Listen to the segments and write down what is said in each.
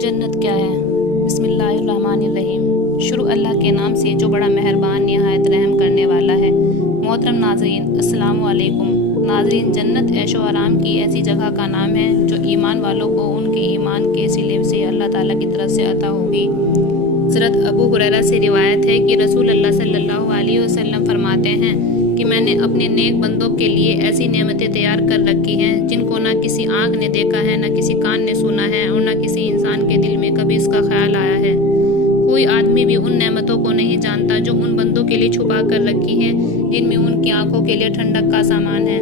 جنت کیا ہے؟ بسم اللہ الرحمن الرحیم۔ شروع اللہ کے نام سے جو بڑا مہربان نہایت رحم کرنے والا ہے۔ محترم ناظرین، السلام علیکم۔ ناظرین، جنت عیش و آرام کی ایسی جگہ کا نام ہے جو ایمان والوں کو ان کے ایمان کے صلے سے اللہ تعالیٰ کی طرف سے عطا ہوگی۔ حضرت ابو ہریرہ سے روایت ہے کہ رسول اللہ صلی اللہ علیہ وسلم فرماتے ہیں کہ میں نے اپنے نیک بندوں کے لیے ایسی نعمتیں تیار کر رکھی ہیں جن کو نہ کسی آنکھ نے دیکھا ہے، نہ کسی کان نے سنا ہے، اور نہ کسی انسان کے دل میں کبھی اس کا خیال آیا ہے۔ کوئی آدمی بھی ان نعمتوں کو نہیں جانتا جو ان بندوں کے لیے چھپا کر رکھی ہیں، جن میں ان کی آنکھوں کے لیے ٹھنڈک کا سامان ہے۔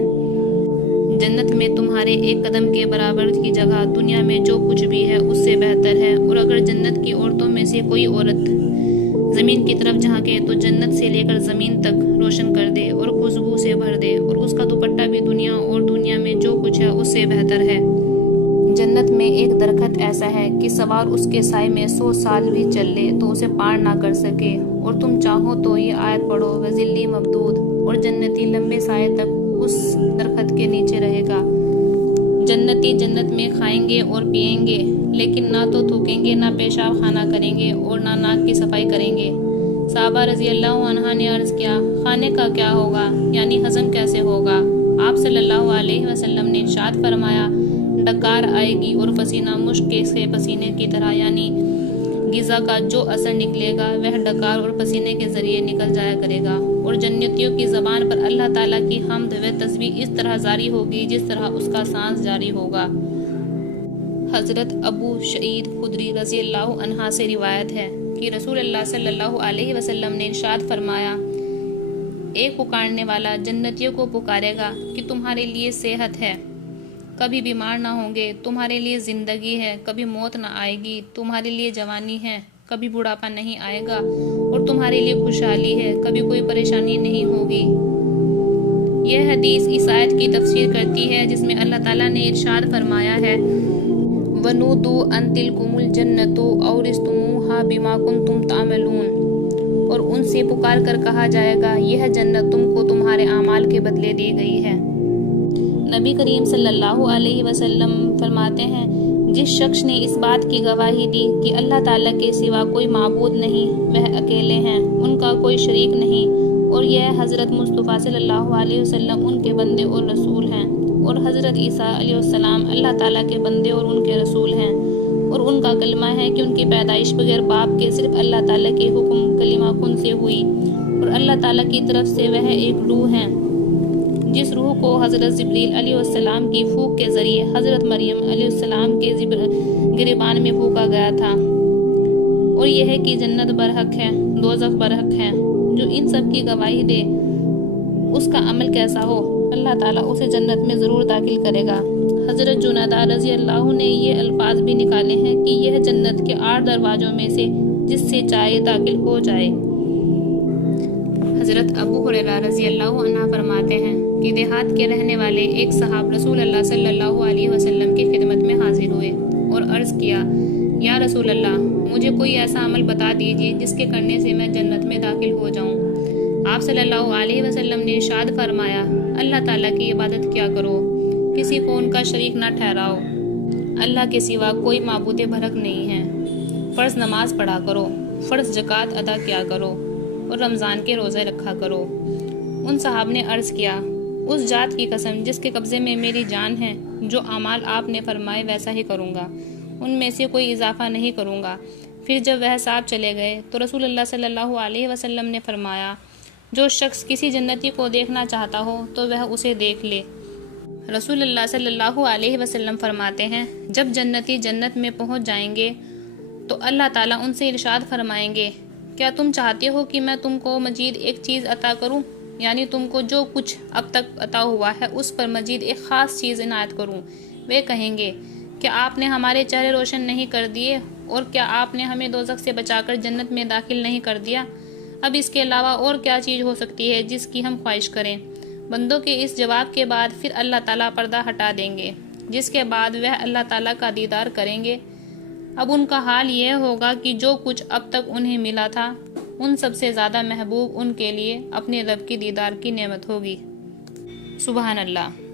جنت میں تمہارے ایک قدم کے برابر کی جگہ دنیا میں جو کچھ بھی ہے اس سے بہتر ہے، اور اگر جنت کی عورتوں میں سے کوئی عورت زمین کی طرف جھانکے تو جنت سے لے کر زمین تک روشن کر دے اور خوشبو سے بھر دے، اور اس کا دوپٹہ بھی دنیا اور دنیا میں جو کچھ ہے اس سے بہتر ہے۔ جنت میں ایک درخت ایسا ہے کہ سوار اس کے سائے میں 100 سال بھی چل لے تو اسے پار نہ کر سکے، اور تم چاہو تو یہ آیت پڑھو، وَظِلٍّ مَمْدُودٍ، اور جنتی لمبے سائے تک اس درخت کے نیچے رہے گا۔ جنتی جنت میں کھائیں گے اور پیئیں گے، لیکن نہ تو تھوکیں گے، نہ پیشاب خانہ کریں گے، اور نہ ناک کی صفائی کریں گے۔ صحابہ رضی اللہ عنہ نے عرض کیا، کھانے کا کیا ہوگا، یعنی ہضم کیسے ہوگا؟ آپ صلی اللہ علیہ وسلم نے ارشاد فرمایا، ڈکار آئے گی اور پسینہ مشک کے پسینے کی طرح، یعنی غذا کا جو اثر نکلے گا وہ ڈکار اور پسینے کے ذریعے نکل جایا کرے گا، اور جنتیوں کی زبان پر اللہ تعالیٰ کی حمد و تسبیح اس طرح جاری ہوگی جس طرح اس کا سانس جاری ہوگا۔ حضرت ابو سعید خدری رضی اللہ عنہ سے روایت ہے کہ رسول اللہ صلی اللہ علیہ وسلم نے ارشاد فرمایا، ایک پکارنے والا جنتیوں کو پکارے گا کہ تمہارے لیے صحت ہے، کبھی بیمار نہ ہوں گے، تمہارے لیے زندگی ہے، کبھی موت نہ آئے گی، تمہارے لیے جوانی ہے، کبھی بڑھاپا نہیں آئے گا، اور تمہارے لیے خوشحالی ہے، کبھی کوئی پریشانی نہیں ہوگی۔ یہ حدیث اس آیت کی تفسیر کرتی ہے جس میں اللہ تعالیٰ نے ارشاد فرمایا ہے، وَنُودُوا أَن تِلْكُمُ الْجَنَّةُ أَوْرِثْتُمُوهَا بِمَا كُنْتُمْ تَعْمَلُونَ، اور ان سے پکار کر کہا جائے گا، یہ جنت تم کو تمہارے اعمال کے بدلے دی گئی ہے۔ نبی کریم صلی اللہ علیہ وسلم فرماتے ہیں، جس شخص نے اس بات کی گواہی دی کہ اللہ تعالیٰ کے سوا کوئی معبود نہیں، وہ اکیلے ہیں، ان کا کوئی شریک نہیں، اور یہ حضرت مصطفیٰ صلی اللہ علیہ وسلم ان کے بندے اور رسول ہیں، اور حضرت عیسیٰ علیہ السلام اللہ تعالیٰ کے بندے اور ان کے رسول ہیں، اور ان کا کلمہ ہے کہ ان کی پیدائش بغیر باپ کے صرف اللہ تعالیٰ کے حکم کلمہ کن سے ہوئی، اور اللہ تعالیٰ کی طرف سے وہ ایک روح ہے، جس روح کو حضرت جبریل علیہ السلام کی پھونک کے ذریعے حضرت مریم علیہ السلام کے گریبان میں پھونکا گیا تھا۔ اور یہ ہے کہ جنت برحق ہے، دوزخ برحق ہے۔ جو ان سب کی گواہی دے اس کا عمل کیسا ہو، اللہ تعالیٰ اسے جنت میں ضرور داخل کرے گا۔ حضرت جنیدہ رضی اللہ نے یہ الفاظ بھی نکالے ہیں کہ یہ جنت کے 8 دروازوں میں سے جس سے چاہے داخل ہو جائے۔ حضرت ابو ہریرہ رضی اللہ عنہ فرماتے ہیں کہ دیہات کے رہنے والے ایک صاحب رسول اللہ صلی اللہ علیہ وسلم کی خدمت میں حاضر ہوئے اور عرض کیا، یا رسول اللہ، مجھے کوئی ایسا عمل بتا دیجیے جس کے کرنے سے میں جنت میں داخل ہو جاؤں۔ آپ صلی اللہ علیہ وسلم نے ارشاد فرمایا، اللہ تعالیٰ کی عبادت کیا کرو، کسی کو ان کا شریک نہ ٹھہراؤ، اللہ کے سوا کوئی معبود برحق نہیں ہے، فرض نماز پڑھا کرو، فرض زکوٰۃ ادا کیا کرو، اور رمضان کے روزے رکھا کرو۔ ان صحاب نے عرض کیا، اس ذات کی قسم جس کے قبضے میں میری جان ہے، جو اعمال آپ نے فرمائے ویسا ہی کروں گا، ان میں سے کوئی اضافہ نہیں کروں گا۔ پھر جب وہ صاحب چلے گئے تو رسول اللہ صلی اللہ علیہ وسلم نے فرمایا، جو شخص کسی جنتی کو دیکھنا چاہتا ہو تو وہ اسے دیکھ لے۔ رسول اللہ صلی اللہ علیہ وسلم فرماتے ہیں، جب جنتی جنت میں پہنچ جائیں گے تو اللہ تعالیٰ ان سے ارشاد فرمائیں گے، کیا تم چاہتے ہو کہ میں تم کو مزید ایک چیز عطا کروں، یعنی تم کو جو کچھ اب تک عطا ہوا ہے اس پر مزید ایک خاص چیز عنایت کروں؟ وہ کہیں گے، کیا آپ نے ہمارے چہرے روشن نہیں کر دیے، اور کیا آپ نے ہمیں دوزخ سے بچا کر جنت میں داخل نہیں کر دیا؟ اب اس کے علاوہ اور کیا چیز ہو سکتی ہے جس کی ہم خواہش کریں؟ بندوں کے اس جواب کے بعد پھر اللہ تعالیٰ پردہ ہٹا دیں گے، جس کے بعد وہ اللہ تعالیٰ کا دیدار کریں گے۔ اب ان کا حال یہ ہوگا کہ جو کچھ اب تک انہیں ملا تھا ان سب سے زیادہ محبوب ان کے لیے اپنے رب کی دیدار کی نعمت ہوگی۔ سبحان اللہ۔